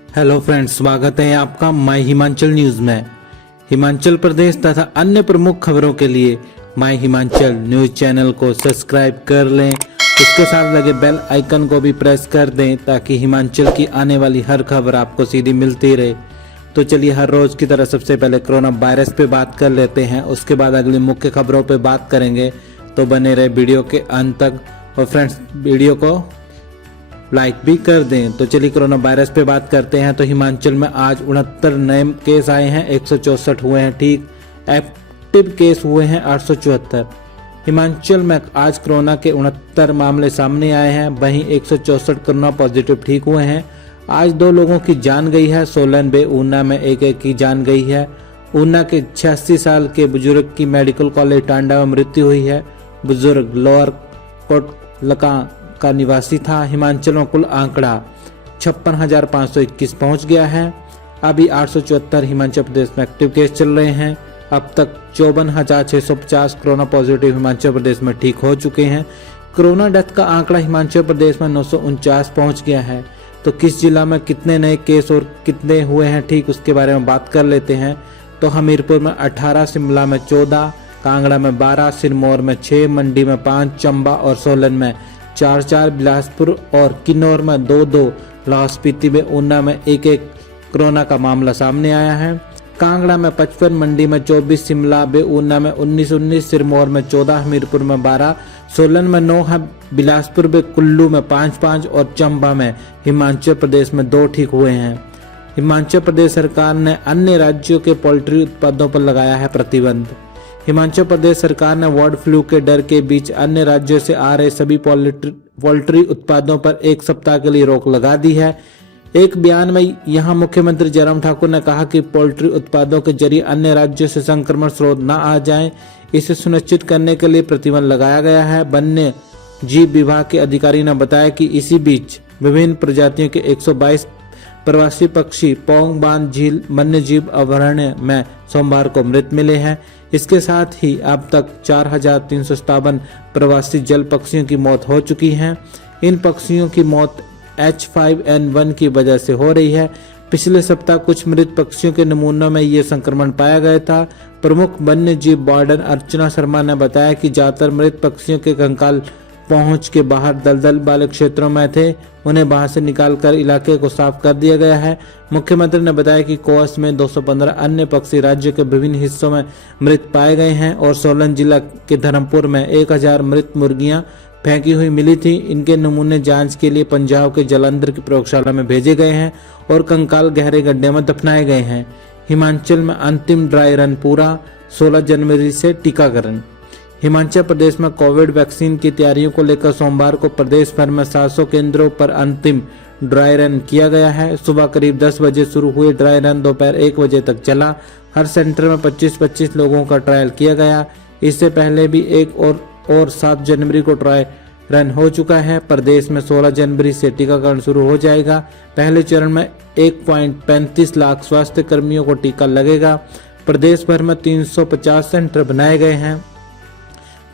Hello friends, स्वागत है आपका माय हिमाचल न्यूज में। हिमाचल प्रदेश तथा अन्य प्रमुख खबरों के लिए माय हिमाचल न्यूज चैनल को सब्सक्राइब कर लें। उसके साथ लगे बेल आइकन को भी प्रेस कर दें ताकि हिमाचल की आने वाली हर खबर आपको सीधी मिलती रहे। तो चलिए हर रोज की तरह सबसे पहले कोरोना वायरस पे बात कर लेते हैं, उसके बाद अगली मुख्य खबरों पे बात करेंगे। तो बने रहे वीडियो के अंत तक और फ्रेंड्स वीडियो को लाइक भी कर दें। तो चलिए कोरोना वायरस पे बात करते हैं। तो हिमाचल में आज 69 नए केस आए हैं, 164 हुए हैं ठीक। एक्टिव केस हुए हैं 874। हिमाचल में आज कोरोना के 69 मामले सामने आए हैं, वहीं 164 कोरोना पॉजिटिव ठीक हुए हैं। आज 2 लोगों की जान गई है, सोलन व ऊना में एक की जान गई है। ऊना के 86 साल के बुजुर्ग की मेडिकल कॉलेज टांडा में मृत्यु हुई है। बुजुर्ग लोअर कोटलका का निवासी था। हिमाचल में कुल आंकड़ा 56,521 पहुंच गया है। अभी 874 हिमाचल प्रदेश में एक्टिव केस चल रहे हैं। अब तक 54,650 कोरोना पॉजिटिव हिमाचल प्रदेश में ठीक हो चुके हैं। कोरोना डेथ का आंकड़ा हिमाचल प्रदेश में 949 पहुंच गया है। तो किस जिला में कितने नए केस और कितने हुए हैं ठीक, उसके बारे में बात कर लेते हैं। तो हमीरपुर में 18, शिमला में 14, कांगड़ा में 12, सिरमौर में 6, मंडी में 5, चंबा और सोलन में 4, बिलासपुर और किन्नौर में 2, लाहौल स्पीति में ऊना में 1 कोरोना का मामला सामने आया है। कांगड़ा में 55, मंडी में 24, शिमला व ऊना में 19, सिरमौर में 14, हमीरपुर में 12, सोलन में 9 है, बिलासपुर व कुल्लू में 5 और चंबा में हिमाचल प्रदेश में 2 ठीक हुए हैं। हिमाचल प्रदेश सरकार ने अन्य राज्यों के पोल्ट्री उत्पादों पर लगाया है प्रतिबंध। हिमाचल प्रदेश सरकार ने बर्ड फ्लू के डर के बीच अन्य राज्यों से आ रहे सभी पोल्ट्री उत्पादों पर 1 सप्ताह के लिए रोक लगा दी है। एक बयान में यहां मुख्यमंत्री जयराम ठाकुर ने कहा कि पोल्ट्री उत्पादों के जरिए अन्य राज्यों से संक्रमण स्रोत न आ जाएं, इसे सुनिश्चित करने के लिए प्रतिबंध लगाया गया है। वन्य जीव विभाग के अधिकारी ने बताया कि इसी बीच विभिन्न प्रजातियों के 122 प्रवासी पक्षी पोंग बांध झील वन्य जीव अभयारण्य में सोमवार को मृत मिले हैं। इसके साथ ही अब तक 4,357 प्रवासी जल पक्षियों की मौत हो चुकी है। इन पक्षियों की मौत H5N1 की वजह से हो रही है। पिछले सप्ताह कुछ मृत पक्षियों के नमूनों में ये संक्रमण पाया गया था। प्रमुख वन्य जीव वार्डन अर्चना शर्मा ने बताया कि ज्यादातर मृत पक्षियों के कंकाल पहुंच के बाहर दलदल वाले क्षेत्रों में थे, उन्हें बाहर से निकालकर इलाके को साफ कर दिया गया है। मुख्यमंत्री ने बताया कि कोस में 215 अन्य पक्षी राज्य के विभिन्न हिस्सों में मृत पाए गए हैं और सोलन जिला के धर्मपुर में 1000 मृत मुर्गियां फेंकी हुई मिली थी। इनके नमूने जांच के लिए पंजाब के जालंधर की प्रयोगशाला में भेजे गए हैं और कंकाल गहरे गड्ढे में दफनाए गए हैं। हिमाचल में अंतिम ड्राई रन पूरा, 16 जनवरी से टीकाकरण। हिमाचल प्रदेश में कोविड वैक्सीन की तैयारियों को लेकर सोमवार को प्रदेश भर में 700 केंद्रों पर अंतिम ड्राई रन किया गया है। सुबह करीब 10 बजे शुरू हुए ड्राई रन दोपहर 1 बजे तक चला। हर सेंटर में 25-25 लोगों का ट्रायल किया गया। इससे पहले भी 1 और 7 जनवरी को ट्रायल रन हो चुका है। प्रदेश में 16 जनवरी से टीकाकरण शुरू हो जाएगा। पहले चरण में 1.35 लाख स्वास्थ्य कर्मियों को टीका लगेगा। प्रदेश भर में 350 सेंटर बनाए गए हैं।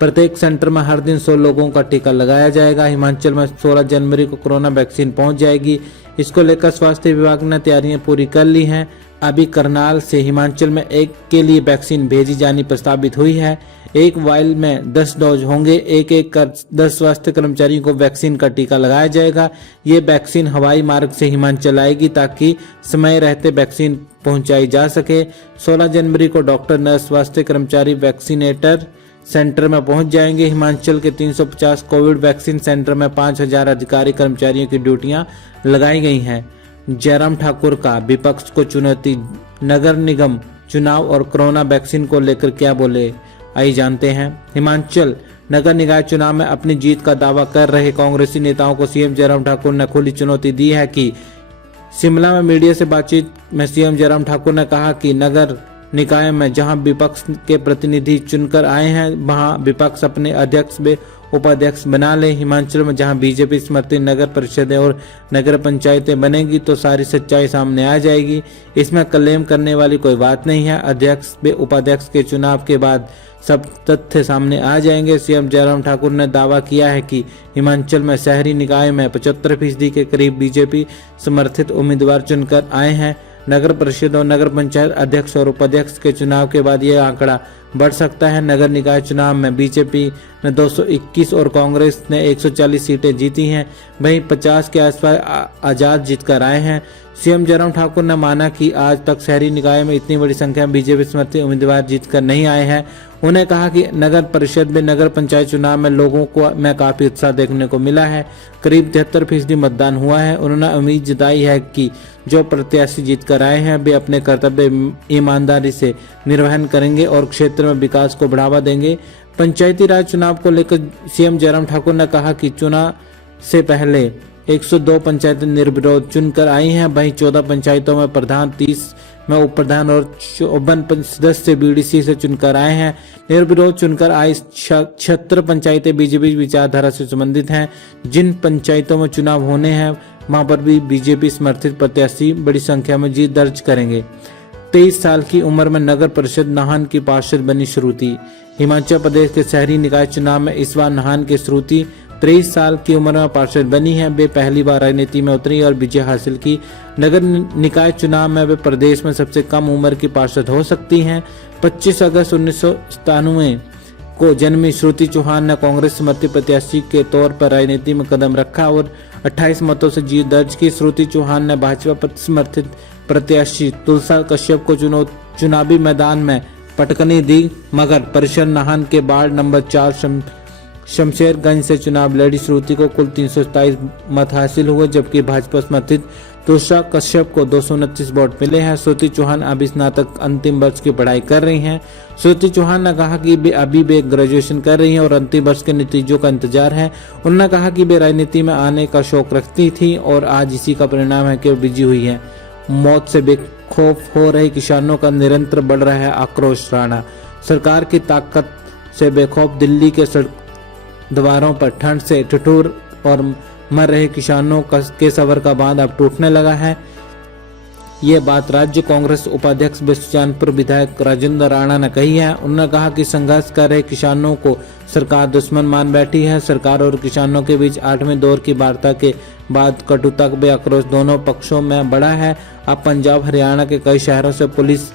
प्रत्येक सेंटर में हर दिन 100 लोगों का टीका लगाया जाएगा। हिमाचल में 16 जनवरी को कोरोना वैक्सीन पहुंच जाएगी। इसको लेकर स्वास्थ्य विभाग ने तैयारियां पूरी कर ली हैं। अभी करनाल से हिमाचल में 1 के लिए वैक्सीन भेजी जानी प्रस्तावित हुई है। 1 वायल में 10 डोज होंगे। एक कर 10 स्वास्थ्य कर्मचारियों को वैक्सीन का टीका लगाया जाएगा। ये वैक्सीन हवाई मार्ग से हिमाचल आएगी ताकि समय रहते वैक्सीन पहुंचाई जा सके। 16 जनवरी को डॉक्टर, नर्स, स्वास्थ्य कर्मचारी वैक्सीनेटर सेंटर में पहुंच जाएंगे। हिमाचल के 350 कोविड वैक्सीन सेंटर में 5000 अधिकारी कर्मचारियों की ड्यूटियां लगाई गई हैं। जयराम ठाकुर का विपक्ष को चुनौती, नगर निगम चुनाव और कोरोना वैक्सीन को लेकर क्या बोले, आइए जानते हैं। हिमाचल नगर निकाय चुनाव में अपनी जीत का दावा कर रहे कांग्रेसी नेताओं को सीएम जयराम ठाकुर ने खुली चुनौती दी है कि शिमला में मीडिया से बातचीत में सीएम जयराम ठाकुर ने कहा कि नगर निकाय में जहां विपक्ष के प्रतिनिधि चुनकर आए हैं, वहां विपक्ष अपने अध्यक्ष व उपाध्यक्ष बना ले। हिमाचल में जहां बीजेपी समर्थित नगर परिषदें और नगर पंचायतें बनेगी तो सारी सच्चाई सामने आ जाएगी। इसमें क्लेम करने वाली कोई बात नहीं है। अध्यक्ष व उपाध्यक्ष के चुनाव के बाद सब तथ्य सामने आ जाएंगे। सीएम जयराम ठाकुर ने दावा किया है कि हिमाचल में शहरी निकाय में 75% के करीब बीजेपी समर्थित उम्मीदवार चुनकर आए हैं। नगर परिषद और नगर पंचायत अध्यक्ष और उपाध्यक्ष के चुनाव के बाद यह आंकड़ा बढ़ सकता है। नगर निकाय चुनाव में बीजेपी ने 221 और कांग्रेस ने 140 सीटें जीती हैं। वहीं 50 के आसपास आजाद जीतकर आए हैं। सीएम जयराम ठाकुर ने माना कि आज तक शहरी निकाय में इतनी बड़ी संख्या में बीजेपी समर्थित उम्मीदवार जीतकर नहीं आए हैं। उन्हें कहा कि नगर परिषद में नगर पंचायत चुनाव में लोगों को में काफी उत्साह देखने को मिला है। करीब 73% मतदान हुआ है। उन्होंने उम्मीद जताई है कि जो प्रत्याशी जीतकर आए हैं वे अपने कर्तव्य ईमानदारी से निर्वहन करेंगे और क्षेत्र में विकास को बढ़ावा देंगे। पंचायती राज चुनाव को लेकर सीएम जयराम ठाकुर ने कहा कि चुनाव से पहले 102 पंचायतें निर्विरोध चुनकर आई हैं। वहीं 14 पंचायतों में प्रधान, 30 में उप प्रधान और 54 सदस्य बीडीसी से चुनकर आए हैं। निर्विरोध चुनकर आई 76 पंचायतें बीजेपी विचारधारा से संबंधित हैं। जिन पंचायतों में चुनाव होने हैं वहां पर भी बीजेपी समर्थित प्रत्याशी बड़ी संख्या में जीत दर्ज करेंगे। 23 साल की उम्र में नगर परिषद नाहन की पार्षद बनी श्रुति। हिमाचल प्रदेश के शहरी निकाय चुनाव में इस बार नाहन की श्रुति 23 साल की उम्र में पार्षद बनी है। वे पहली बार राजनीति में उतरी और विजय हासिल की। नगर निकाय चुनाव में वे प्रदेश में सबसे कम उम्र की पार्षद हो सकती हैं। 25 अगस्त 1997 को जन्मी श्रुति चौहान ने कांग्रेस समर्थित प्रत्याशी के तौर पर राजनीति में कदम रखा और 28 मतों से जीत दर्ज की। श्रुति चौहान ने भाजपा समर्थित प्रत्याशी तुलसा कश्यप को चुनावी मैदान में पटकनी दी, मगर परिषद नाहन के वार्ड नंबर 4 शमशेरगंज से चुनाव लड़ी। श्रुति को कुल 327 मत हासिल हुए, जबकि भाजपा समर्थित तुलसा कश्यप को 229 वोट मिले हैं। श्रुति चौहान अभी स्नातक अंतिम वर्ष की पढ़ाई कर रही हैं। श्रुति चौहान ने कहा कि वे ग्रेजुएशन कर रही हैं और अंतिम वर्ष के नतीजों का इंतजार है। उन्होंने कहा कि वे राजनीति में आने का शौक रखती थी और आज इसी का परिणाम है कि वो बिजी हुई है। मौत से बेखौफ हो रहे किसानों का निरंतर बढ़ रहा है आक्रोश। राणा सरकार की ताकत से बेखौफ दिल्ली के द्वारों पर ठंड से ठिठुर और मर रहे किसानों के सबर का बांध अब टूटने लगा है। ये बात राज्य कांग्रेस उपाध्यक्ष व सुजानपुर विधायक राजेंद्र राणा ने कही है। उन्होंने कहा कि संघर्ष कर रहे किसानों को सरकार दुश्मन मान बैठी है। सरकार और किसानों के बीच 8वें दौर की वार्ता के बाद कटुता व आक्रोश दोनों पक्षों में बढ़ा है। अब पंजाब हरियाणा के कई शहरों से पुलिस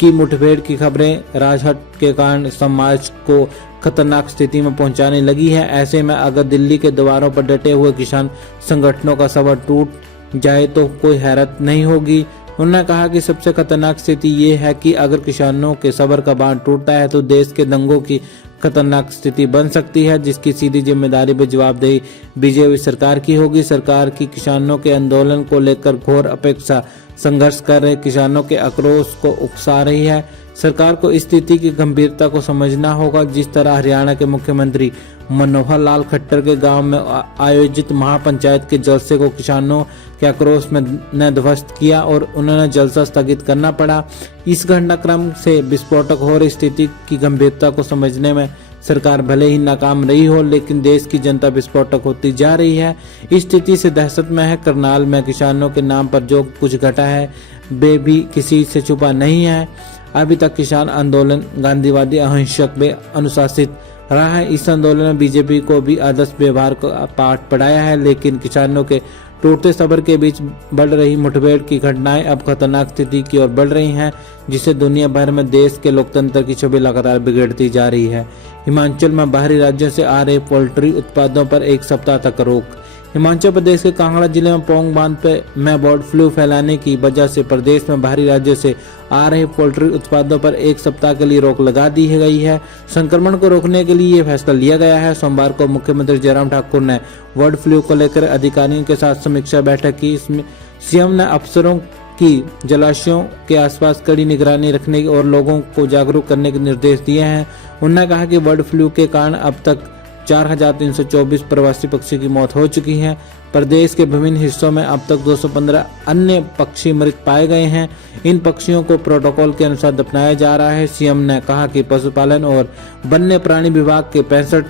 की मुठभेड़ की खबरें राजहट के कारण समाज को खतरनाक स्थिति में पहुंचाने लगी है। ऐसे में अगर दिल्ली के द्वारों पर डटे हुए किसान संगठनों का सबर टूट जाए तो कोई हैरत नहीं होगी। उन्होंने कहा कि सबसे खतरनाक स्थिति ये है कि अगर किसानों के सबर का बांध टूटता है तो देश के दंगों की खतरनाक स्थिति बन सकती है, जिसकी सीधी जिम्मेदारी व जवाबदेही बीजेपी सरकार की होगी। सरकार की किसानों के आंदोलन को लेकर घोर अपेक्षा संघर्ष कर रहे किसानों के आक्रोश को उकसा रही है। सरकार को इस स्थिति की गंभीरता को समझना होगा। जिस तरह हरियाणा के मुख्यमंत्री मनोहर लाल खट्टर के गांव में आयोजित महापंचायत के जलसे को किसानों के आक्रोश ने ध्वस्त किया और उन्होंने जलसा स्थगित करना पड़ा। इस घटनाक्रम से विस्फोटक हो रही स्थिति की गंभीरता को समझने में सरकार भले ही नाकाम रही हो, लेकिन देश की जनता विस्फोटक होती जा रही है। इस स्थिति से दहशत में है। करनाल में किसानों के नाम पर जो कुछ घटा है वे भी किसी से छुपा नहीं है। अभी तक किसान आंदोलन गांधीवादी, अहिंसक व अनुशासित रहा है। इस आंदोलन में बीजेपी को भी आदर्श व्यवहार का पाठ पढ़ाया है, लेकिन किसानों के टूटते सबर के बीच बढ़ रही मुठभेड़ की घटनाएं अब खतरनाक स्थिति की ओर बढ़ रही हैं, जिससे दुनिया भर में देश के लोकतंत्र की छवि लगातार बिगड़ती जा रही है। हिमाचल में बाहरी राज्यों से आ रहे पोल्ट्री उत्पादों पर 1 सप्ताह तक रोक। हिमाचल प्रदेश के कांगड़ा जिले में पोंग बांध में बर्ड फ्लू फैलाने की वजह से प्रदेश में बाहरी राज्यों से आ रहे पोल्ट्री उत्पादों पर 1 सप्ताह के लिए रोक लगा दी गई है। संक्रमण को रोकने के लिए ये फैसला लिया गया है। सोमवार को मुख्यमंत्री जयराम ठाकुर ने बर्ड फ्लू को लेकर अधिकारियों के साथ समीक्षा बैठक की। इसमें सीएम ने अफसरों की जलाशयों के आसपास कड़ी निगरानी रखने और लोगों को जागरूक करने के निर्देश दिए हैं। उन्होंने कहा कि बर्ड फ्लू के कारण अब तक 4,324 प्रवासी पक्षी की मौत हो चुकी है। प्रदेश के विभिन्न हिस्सों में अब तक 215 अन्य पक्षी मृत पाए गए हैं। इन पक्षियों को प्रोटोकॉल के अनुसार दफनाया जा रहा है। सीएम ने कहा कि पशुपालन और वन्य प्राणी विभाग के 65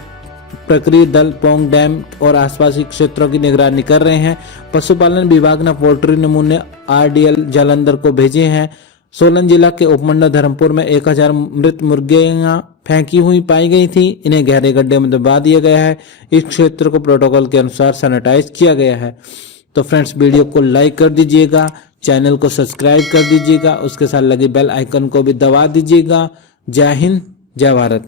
प्रक्रिया दल पोंग डैम और आसपास के क्षेत्रों की निगरानी कर रहे हैं। पशुपालन विभाग ने पोल्ट्री नमूने आरडीएल जालंधर को भेजे हैं। सोलन जिला के उपमंडल धर्मपुर में 1000 मृत मुर्गियां फेंकी हुई पाई गई थी। इन्हें गहरे गड्ढे में दबा दिया गया है। इस क्षेत्र को प्रोटोकॉल के अनुसार सैनिटाइज किया गया है। तो फ्रेंड्स, वीडियो को लाइक कर दीजिएगा, चैनल को सब्सक्राइब कर दीजिएगा, उसके साथ लगे बेल आइकन को भी दबा दीजिएगा। जय हिंद, जय भारत।